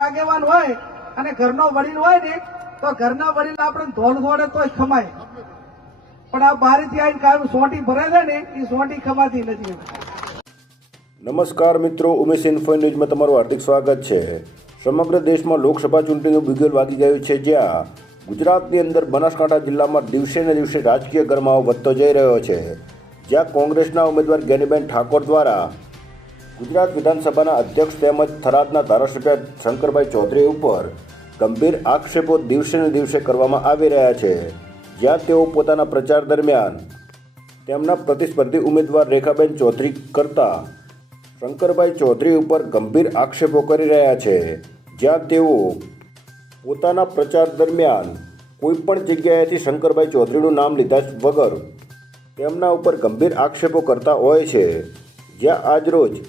આગેવાન હોય અને ઘરનો વડીલ હોય ને, તો ઘરના વડીલ આપણે ધોલ ધોળે તો ખમાય. પણ આ બારીથી આવીને કાયમ સોટી ભરે છે ને એ સોટી ખમાતી નથી નમસ્કાર મિત્રો, ઉમેશ ઇન્ફો ન્યૂઝમાં તમારું હાર્દિક સ્વાગત છે. સમગ્ર દેશમાં લોકસભા ચૂંટણીનું બિગલ વાગી ગયું છે, જ્યાં ગુજરાતની અંદર બનાસકાંઠા જિલ્લામાં દિવસે ને દિવસે રાજકીય ગરમાવો વધતો જઈ રહ્યો છે. જ્યાં કોંગ્રેસના ઉમેદવાર ગેનીબેન ઠાકોર દ્વારા ગુજરાત વિધાનસભાના અધ્યક્ષ તેમજ થરાદના ધારાસભ્ય શંકરભાઈ ચૌધરી ઉપર ગંભીર આક્ષેપો દિવસે ને દિવસે કરવામાં આવી રહ્યા છે. જ્યાં તેઓ પોતાના પ્રચાર દરમિયાન તેમના પ્રતિસ્પર્ધી ઉમેદવાર રેખાબેન ચૌધરી કરતા શંકરભાઈ ચૌધરી ઉપર ગંભીર આક્ષેપો કરી રહ્યા છે. જ્યાં તેઓ પોતાના પ્રચાર દરમિયાન કોઈ પણ જગ્યાએથી શંકરભાઈ ચૌધરીનું નામ લીધા વગર તેમના ઉપર ગંભીર આક્ષેપો કરતા હોય છે. જ્યાં આજરોજ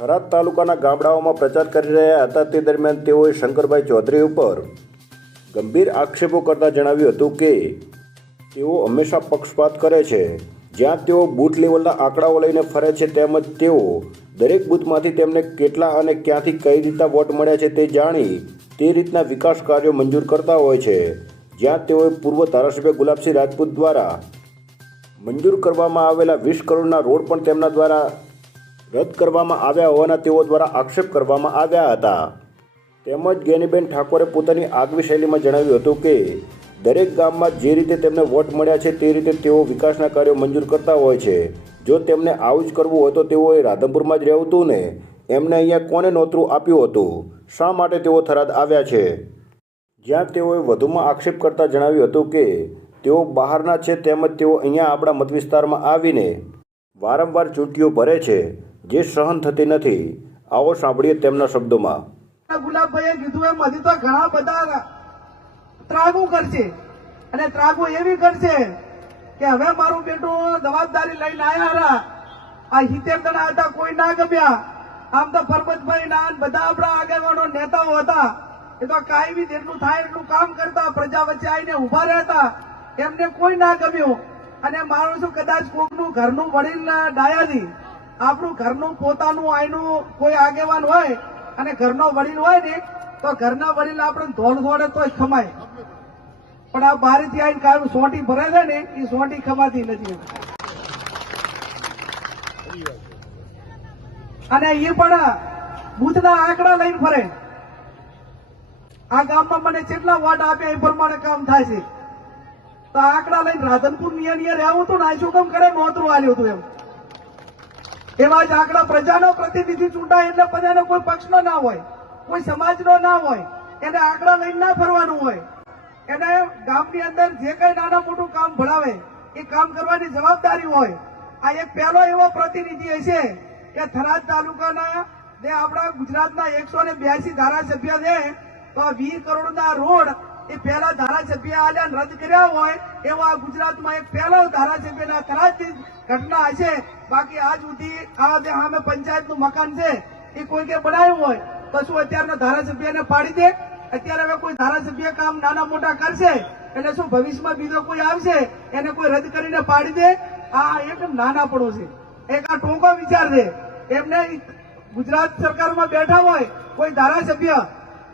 થરાદ તાલુકાના ગામડાઓમાં પ્રચાર કરી રહ્યા હતા. તે દરમિયાન તેઓએ શંકરભાઈ ચૌધરી ઉપર ગંભીર આક્ષેપો કરતા જણાવ્યું હતું કે, તેઓ હંમેશા પક્ષપાત કરે છે. જ્યાં તેઓ બૂથ લેવલના આંકડાઓ લઈને ફરે છે, તેમજ તેઓ દરેક બૂથમાંથી તેમને કેટલા અને ક્યાંથી કઈ રીતના વોટ મળ્યા છે તે જાણી તે રીતના વિકાસ કાર્યો મંજૂર કરતા હોય છે. જ્યાં તેઓએ પૂર્વ ધારાસભ્ય ગુલાબસિંહ રાજપૂત દ્વારા મંજૂર કરવામાં આવેલા વીસ કરોડના રોડ પણ તેમના દ્વારા રદ કરવામાં આવ્યા હોવાના તેઓ દ્વારા આક્ષેપ કરવામાં આવ્યા હતા. તેમજ ગેનીબેન ઠાકોરે પોતાની આગવી શૈલીમાં જણાવ્યું હતું કે, દરેક ગામમાં જે રીતે તેમને વોટ મળ્યા છે તે રીતે તેઓ વિકાસના કાર્યો મંજૂર કરતા હોય છે. જો તેમને આવું જ કરવું હોય તો તેઓએ રાધનપુરમાં જ રહેવું હતું ને? એમને અહીંયા કોને નોતરું આપ્યું હતું? શા માટે તેઓ થરાદ આવ્યા છે? જ્યાં તેઓએ વધુમાં આક્ષેપ કરતા જણાવ્યું હતું કે, તેઓ બહારના છે તેમજ તેઓ અહીંયા આપણા મતવિસ્તારમાં આવીને વારંવાર ચૂંટીઓ ભરે છે. જે સહન થતી નથી, આવો સાંભળીએ તેમના શબ્દોમાં. ગુલાબભાઈએ કીધું એમ, હજી તો ઘણા બધા ત્રાગુ કરશે. અને ત્રાગુ એવી કરશે કે, હવે મારું બેટું જવાબદારી લઈને આવ્યા હતા આ હિતેર જણા હતા કોઈ ના ગમ્યા. આમ તો પરબતભાઈ ના બધા આપણા આગેવાનો નેતાઓ હતા. એ તો કાયમી જેટલું થાય એટલું કામ કરતા, પ્રજા વચ્ચે આવીને ઊભા રહેતા. એમને કોઈ ના ગમ્યું. અને માણસો કદાચ કોકનું ઘરનું વડીલ ડાયાથી આપણું ઘરનું પોતાનું આયનું કોઈ આગેવાન હોય અને ઘરનો વડીલ હોય ને, તો ઘરના વડીલ આપણે ધોલ ધોળે તોય ખમાય. પણ આ બારીથી આવીને કાયમ સોટી ભરે છે ને, એ સોટી ખમાતી નથી. અને એ પણ બુથના આંકડા લઈને ફરે. આ ગામમાં મને કેટલા વોટ આપ્યા એ પ્રમાણે કામ થાય છે. તો આંકડા લઈને રાધનપુર નિયર નિયર આવું હતું ને, આ શું કામ કરે? નોતરું આલ્યું હતું એમ. એવા જ આંકડા પ્રજાનો પ્રતિનિધિ ચૂંટાય એટલે પ્રજાનો કોઈ પક્ષનો ના હોય, કોઈ સમાજનો ના હોય, એને આંકડા લઈને ના ફરવાનું હોય. એને ગામની અંદર જે કઈ નાના મોટું કામ ભળાવે એ કામ કરવાની જવાબદારી હોય. આ એક પહેલો એવો પ્રતિનિધિ હશે કે થરાદ તાલુકાના જે આપણા ગુજરાતના એકસો ને બ્યાસી ધારાસભ્ય છે, તો વીસ કરોડના રોડ એ પહેલા ધારાસભ્ય આલ્યા રદ કર્યા હોય, એવો ગુજરાતમાં એક પહેલો ધારાસભ્યના થરાદથી ઘટના હશે. બાકી આજ સુધી આ જે સામે પંચાયતનું મકાન છે, એ કોઈ કે બનાવ્યું હોય, તો શું અત્યારના ધારાસભ્યને પાડી દે? અત્યારે હવે કોઈ ધારાસભ્ય કામ નાના મોટા કરશે, એટલે શું ભવિષ્યમાં બીજો કોઈ આવશે, એને કોઈ રદ કરીને પાડી દે? આ એક નાનાપણું છે. એક આ ટૂંકો વિચાર છે. એમને ગુજરાત સરકારમાં બેઠા હોય, કોઈ ધારાસભ્ય,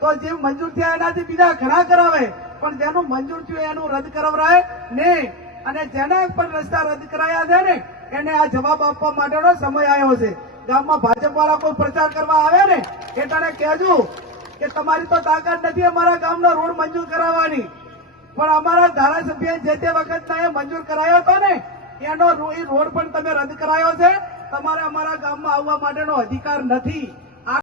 તો જે મંજૂર થયા એનાથી બીજા ઘણા કરાવે, પણ જેનું મંજૂર થયું એનું રદ કરાવરાય નહીં અને જેના પણ રસ્તા રદ કરાયા છે ને એને આ જવાબ આપવા માટેનો સમય આવ્યો છે. ગામમાં ભાજપ વાળા કોઈ પ્રચાર કરવા આવે ને, એ તને કહેજો કે તમારી તો તાકાત નથી અમારા ગામનો રોડ મંજૂર કરાવવાની. પણ અમારા ધારાસભ્ય જે તે વખતના એ મંજૂર કરાયો હતો ને, એનો રોડ પણ તમે રદ કરાયો છે. તમારે અમારા ગામમાં આવવા માટેનો અધિકાર નથી.